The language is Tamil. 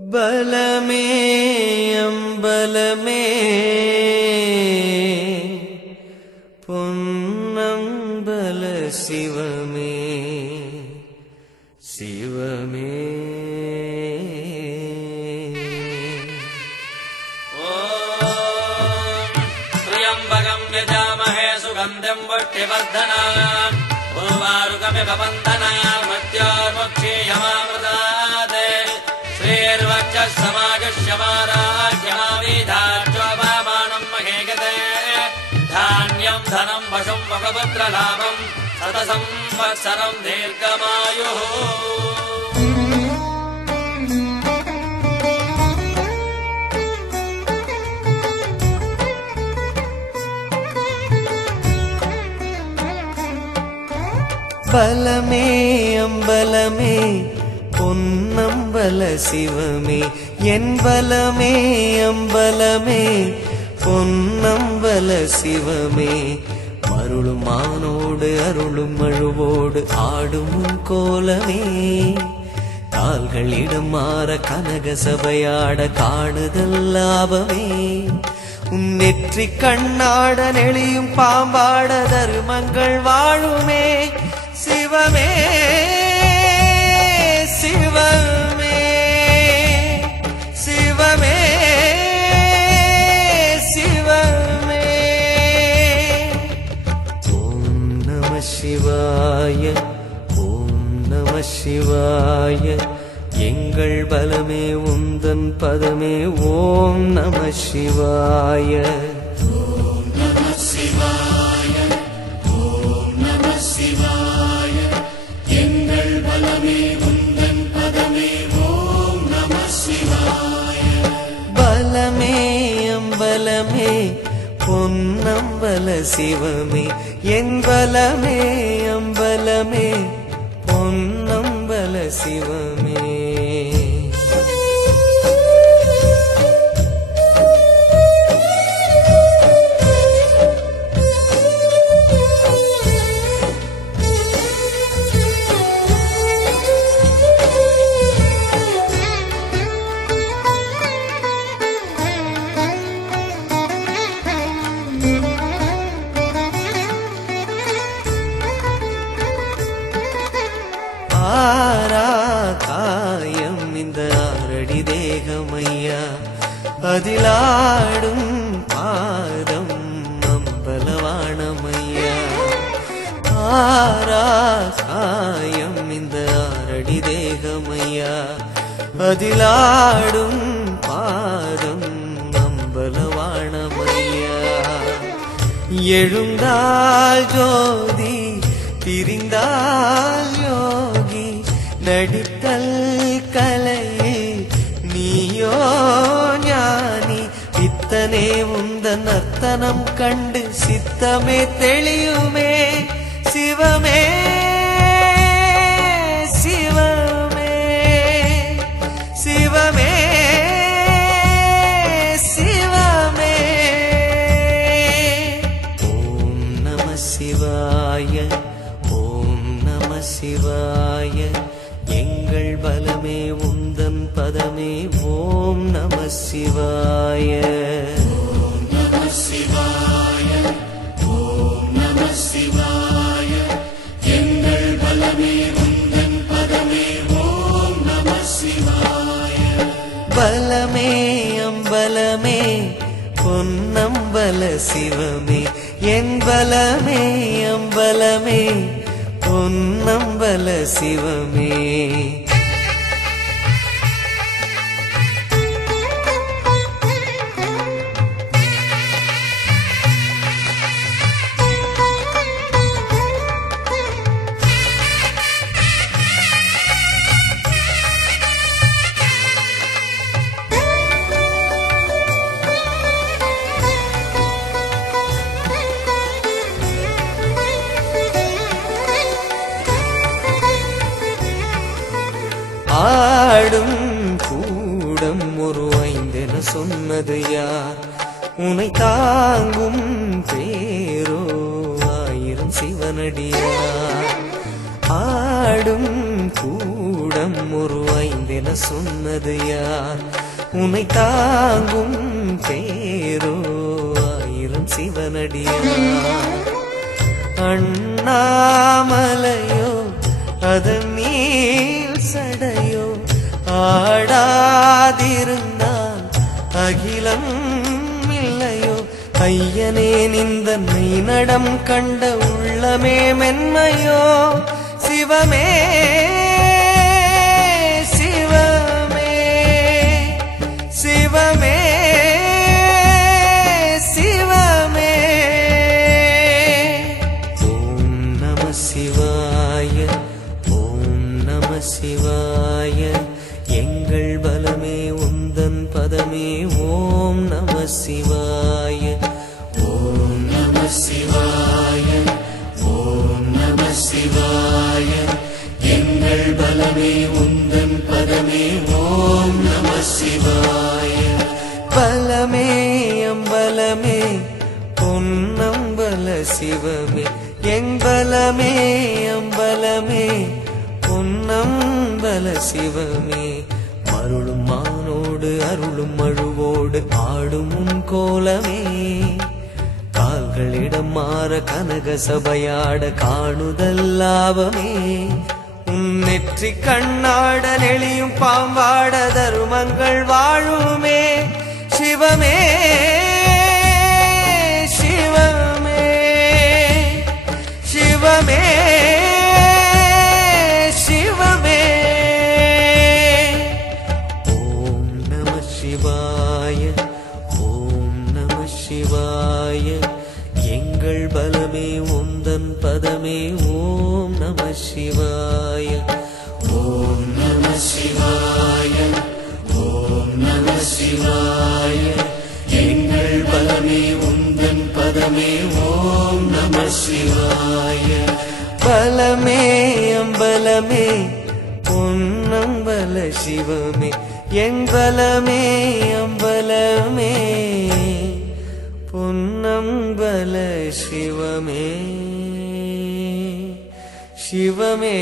बलमे अम्बलमे पुन्नम्बल शिवमे शिवमे त्र्यम्बकं यजामहे सुगन्धिं पुष्टिवर्धनाम् उर्वारुकमिव बन्धनात् मृत्योर्मुक्षीयमामृतात् श्रीर्वक्षस्समागस्यमाराज्यमाविधाच्योपमानं महेगते धान्यं धनं वशं वपुत्रलाभं शतसंवत्सरं दीर्घमायुः बलमे अम्बलमे பொன்னம்பல சிவமே என் பலமே அம்பலமே பொன்னம்பல சிவமே மருளும் மானோடு அருளும் மழுவோடு ஆடும் கோலமே கால்களிடம் மாற கனக சபையாட காணுதல் லாபமே உன் நெற்றி கண்ணாட நெளியும் பாம்பாட தருமங்கள் வாழுமே சிவமே शिवमे शिवमे शिवमे ओम नमः शिवाय ओम नमः शिवाय எங்கள் பலமே உந்தன் பதமே ஓம் நம சிவாய ஓம் நம சிவாய ஓம் நம சிவாய எங்கள் பலமே बलमे अम्बलमे பொன்னம்பல சிவமே என் பலமே அம்பலமே பொன்னம்பல சிவமே காயம் இந்த ஆரடி தேகமையா அதிலாடும் பாதம் அம்பலவாணமையா காயம் இந்த ஆரடி தேகமையா அதிலாடும் பாதம் அம்பலவாணமையா எழுந்தால் ஜோதி திரிந்தால் யோகி நடித்தல் கலையில் நீயோ ஞானி இத்தனே உந்தன் நர்த்தனம் கண்டு சித்தமே தெளியுமே சிவமே சிவமே சிவமே சிவமே ஓம் நம சிவாய ஓம் நம சிவாய எங்கள் பலமே உந்தன் பதமே ஓம் நம சிவாய ஓம் நம சிவாய ஓம் நம சிவாய எங்கள் பலமே உந்தன் பதமே ஓம் நம சிவாய பலமே அம்பலமே பொன்னம்பல சிவமே என் பலமே அம்பலமே பொன்னம்பல சிவமே ஆடும் கூடம் ஒரு ஐந்தென சொன்னது யார் உனை தாங்கும் பேரோ ஆயிரம் சிவனடியார் பாடும் கூடம் உருவாய்ந்தென சொன்னது யார்? உன்னை தாங்கும் பேரோ ஆயிரம் சிவனடியார். அண்ணாமலையோ அதன் நீள் சடையோ ஆடாதிருந்தால் அகிலம் இல்லையோ. ஐயனே நிந்தன்னை நடம் கண்ட உள்ளமே மென்மையோ. சிவமே சிவமே சிவமே சிவமே. ஓம் நம சிவாய ஓம் நம சிவாய எங்கள் பலமே உந்தன் பதமே. ஓம் நம சிவாய ஓம் நம சிவாய ஓம் நம சிவாய எங்கள் பலமே உந்தன் பதமே. ஓம் நம சிவாய பலமே அம்பலமே பொன்னம்பல சிவமே. எங் பலமே அம்பலமே பொன்னம்பல சிவமே. மருளும் மானோடு அருளும் மழுவோடு ஆடும் உன் கோலமே. கால்களிடம் மாற கனக சபையாட காணுதல் லாபமே. உன் நெற்றி கண்ணாட நெளியும் பாம்பாட தருமங்கள் வாழுமே. சிவமே சிவமே சிவமே சிவமே. ஓம் நம சிவாய ஓம் நம சிவாய எங்கள் பலமே உந்தன் பதமே. ஓம் நம சிவாய ஓம் நம சிவாய ஓம் நம சிவாய எங்கள் பலமே உந்தன் பதமே. ஓம் நம சிவாய பலமே அம்பலமே பொன்னம்பல சிவமே. என் பலமே அம்பலமே பொன்னம்பல சிவமே சிவமே.